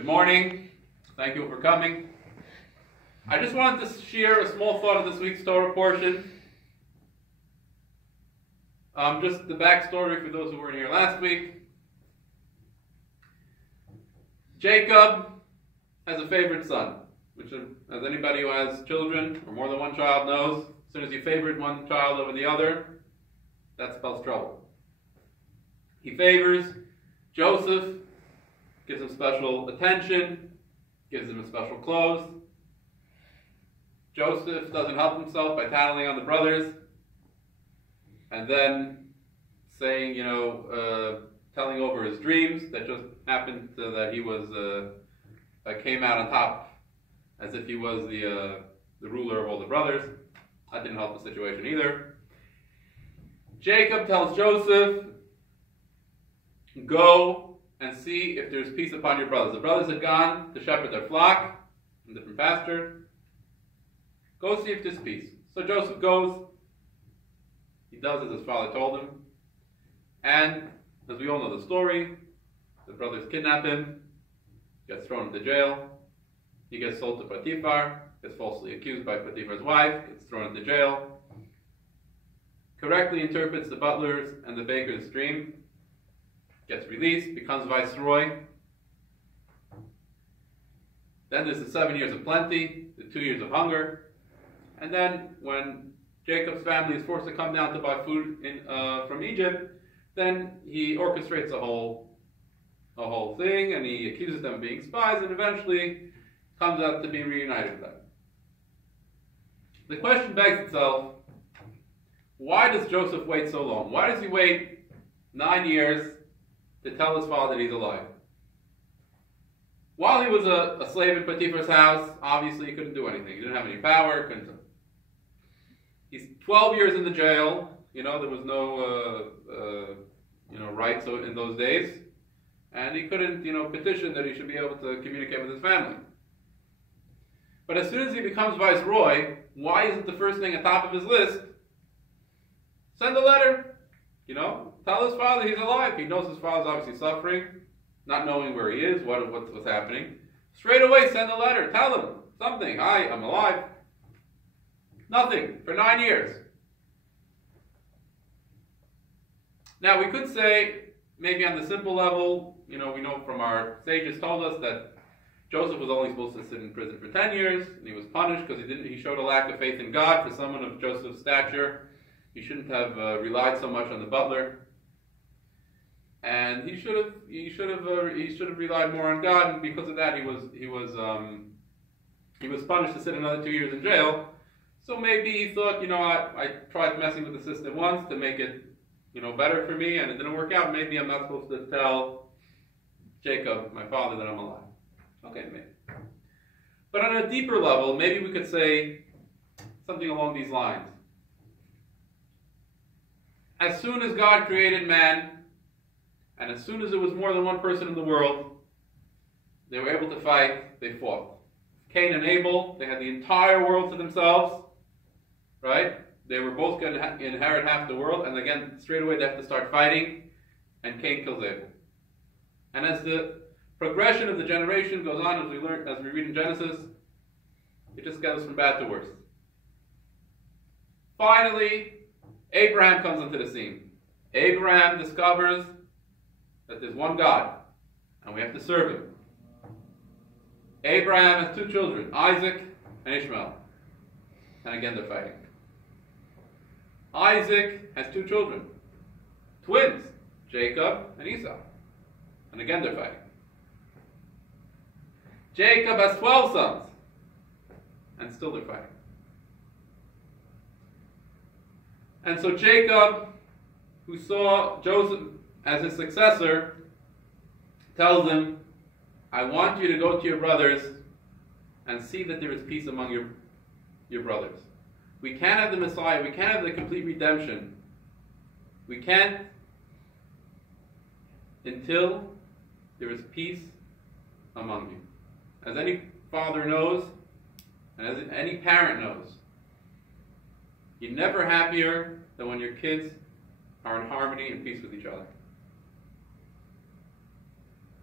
Good morning. Thank you for coming. I just wanted to share a small thought of this week's Torah portion. Just the backstory for those who weren't here last week. Jacob has a favorite son, which, as anybody who has children or more than one child knows, as soon as you favorite one child over the other, that spells trouble. He favors Joseph, gives him special attention, gives him special clothes. Joseph doesn't help himself by tattling on the brothers, and then saying, telling over his dreams that just happened that he was came out on top, as if he was the ruler of all the brothers. That didn't help the situation either. Jacob tells Joseph, "Go and see if there's peace upon your brothers." The brothers had gone to shepherd their flock in different pasture. Go see if there's peace. So Joseph goes. He does as his father told him. And as we all know the story, the brothers kidnap him, gets thrown into jail. He gets sold to Potiphar, gets falsely accused by Potiphar's wife, gets thrown into jail. Correctly interprets the butler's and the baker's dream, gets released, becomes viceroy. Then there's the 7 years of plenty, the 2 years of hunger. And then when Jacob's family is forced to come down to buy food from Egypt, then he orchestrates a whole thing, and he accuses them of being spies, and eventually comes out to be reunited with them. The question begs itself, why does Joseph wait so long? Why does he wait 9 years to tell his father that he's alive? While he was a slave in Potiphar's house, obviously he couldn't do anything. He didn't have any power, He's 12 years in the jail. There was no rights in those days. And he couldn't, petition that he should be able to communicate with his family. But as soon as he becomes viceroy, why isn't the first thing at top of his list? Send a letter. Tell his father he's alive. He knows his father's obviously suffering, not knowing where he is, what's happening. Straight away, send a letter. Tell him something. Hi, I'm alive. Nothing for 9 years. Now, we could say, maybe on the simple level, we know from our sages told us that Joseph was only supposed to sit in prison for 10 years, and he was punished because he showed a lack of faith in God. For someone of Joseph's stature, he shouldn't have relied so much on the butler, and he should have relied more on God. And because of that, he was punished to sit another 2 years in jail. So maybe he thought, I tried messing with the system once to make it, better for me, and it didn't work out. Maybe I'm not supposed to tell Jacob, my father, that I'm alive. Okay, maybe. But on a deeper level, maybe we could say something along these lines. As soon as God created man, and as soon as there was more than one person in the world, they were able to fight, they fought. Cain and Abel, they had the entire world to themselves, right? They were both going to inherit half the world, and again, straight away they have to start fighting, and Cain kills Abel. And as the progression of the generation goes on, as we read in Genesis, it just goes from bad to worse. Finally, Abraham comes into the scene. Abraham discovers that there's one God, and we have to serve him. Abraham has 2 children, Isaac and Ishmael. And again, they're fighting. Isaac has 2 children, twins, Jacob and Esau. And again, they're fighting. Jacob has 12 sons, and still they're fighting. And so Jacob, who saw Joseph as his successor, tells him, I want you to go to your brothers and see that there is peace among your brothers. We can't have the Messiah. We can't have the complete redemption. We can't until there is peace among you. As any father knows, and as any parent knows, you're never happier than when your kids are in harmony and peace with each other.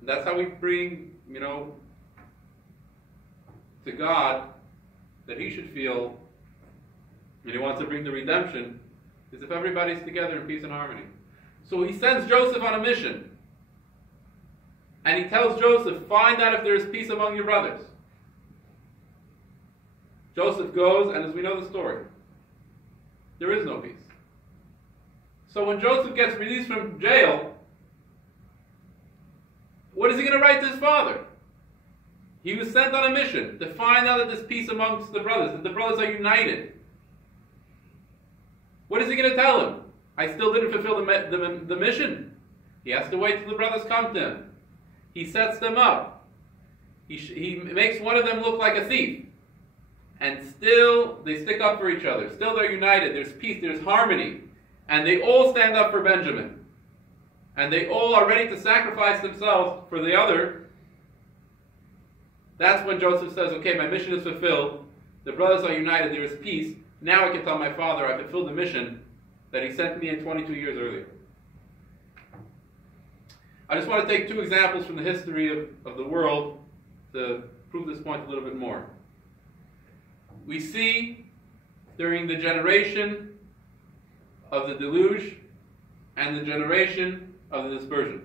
And that's how we bring, to God that He should feel, and He wants to bring the redemption, is if everybody's together in peace and harmony. So He sends Joseph on a mission. And He tells Joseph, find out if there is peace among your brothers. Joseph goes, and as we know the story, there is no peace. So when Joseph gets released from jail, what is he going to write to his father? He was sent on a mission to find out that there's peace amongst the brothers, that the brothers are united. What is he going to tell him? I still didn't fulfill the mission. He has to wait till the brothers come to him. He sets them up. He makes one of them look like a thief. And still, they stick up for each other. Still, they're united. There's peace. There's harmony. And they all stand up for Benjamin. And they all are ready to sacrifice themselves for the other. That's when Joseph says, okay, my mission is fulfilled. The brothers are united. There is peace. Now I can tell my father I fulfilled the mission that he sent me in 22 years earlier. I just want to take two examples from the history of the world to prove this point a little bit more. We see during the generation of the deluge and the generation of the dispersion.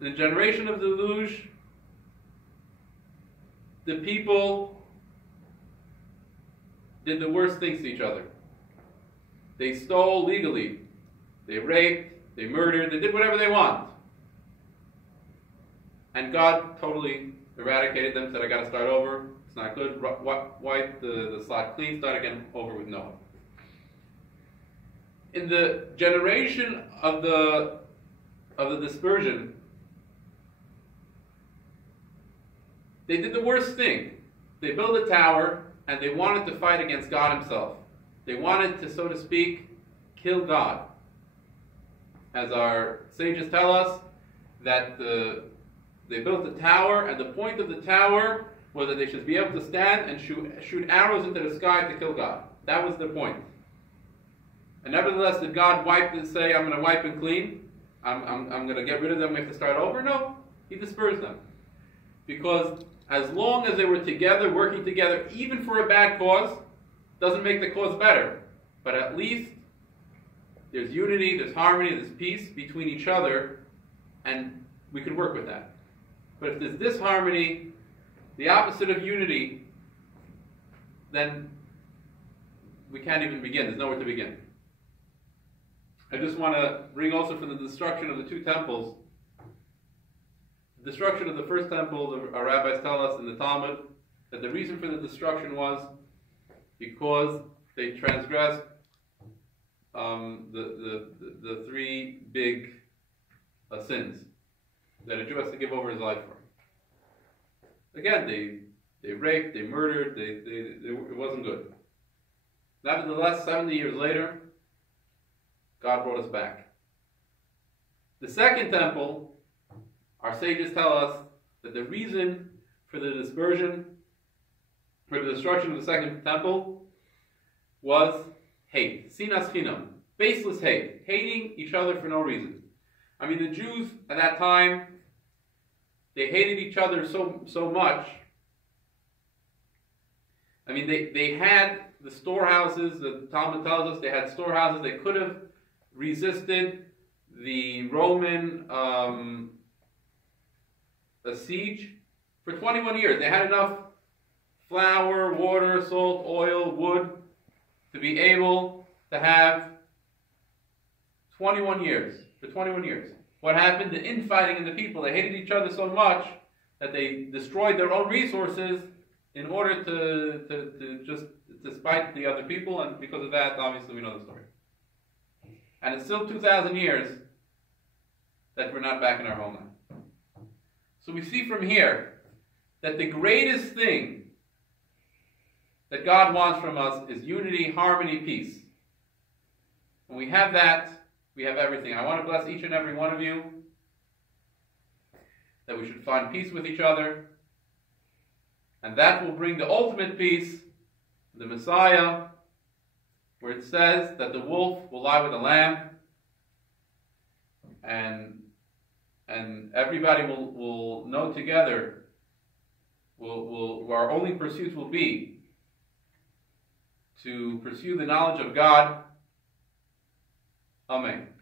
In the generation of the deluge, the people did the worst things to each other. They stole legally. They raped. They murdered. They did whatever they want. And God totally eradicated them, said, I got to start over. It's not good. Wipe the slot clean, start again over with Noah. In the generation of the dispersion, they did the worst thing. They built a tower and they wanted to fight against God Himself. They wanted to, so to speak, kill God. As our sages tell us, that they built a tower, and the point of the tower was that they should be able to stand and shoot arrows into the sky to kill God. That was the point. And nevertheless, did God wipe and say, I'm going to wipe and clean? I'm going to get rid of them, we have to start over? No. He dispersed them. Because as long as they were together, working together, even for a bad cause, doesn't make the cause better. But at least there's unity, there's harmony, there's peace between each other, and we can work with that. But if there's disharmony, the opposite of unity, then we can't even begin. There's nowhere to begin. I just want to bring also from the destruction of the two temples. The destruction of the first temple, our rabbis tell us in the Talmud, that the reason for the destruction was because they transgressed the three big sins that a Jew has to give over his life for. Again, they raped, they murdered, it wasn't good. Nevertheless, 70 years later, God brought us back. The second temple, our sages tell us that the reason for the dispersion, for the destruction of the second temple, was hate. Sinas chinam. Baseless hate. Hating each other for no reason. I mean, the Jews at that time, they hated each other so much. I mean, they had the storehouses, the Talmud tells us, they had storehouses. They could have resisted the Roman siege for 21 years. They had enough flour, water, salt, oil, wood to be able to have 21 years. For 21 years. What happened? The infighting in the people. They hated each other so much that they destroyed their own resources in order to just spite the other people, and because of that, obviously, we know the story. And it's still 2,000 years that we're not back in our homeland. So we see from here that the greatest thing that God wants from us is unity, harmony, peace. When we have that, we have everything. I want to bless each and every one of you that we should find peace with each other, and that will bring the ultimate peace, the Messiah, where it says that the wolf will lie with the lamb, and and everybody will know together, our only pursuit will be to pursue the knowledge of God. Amen.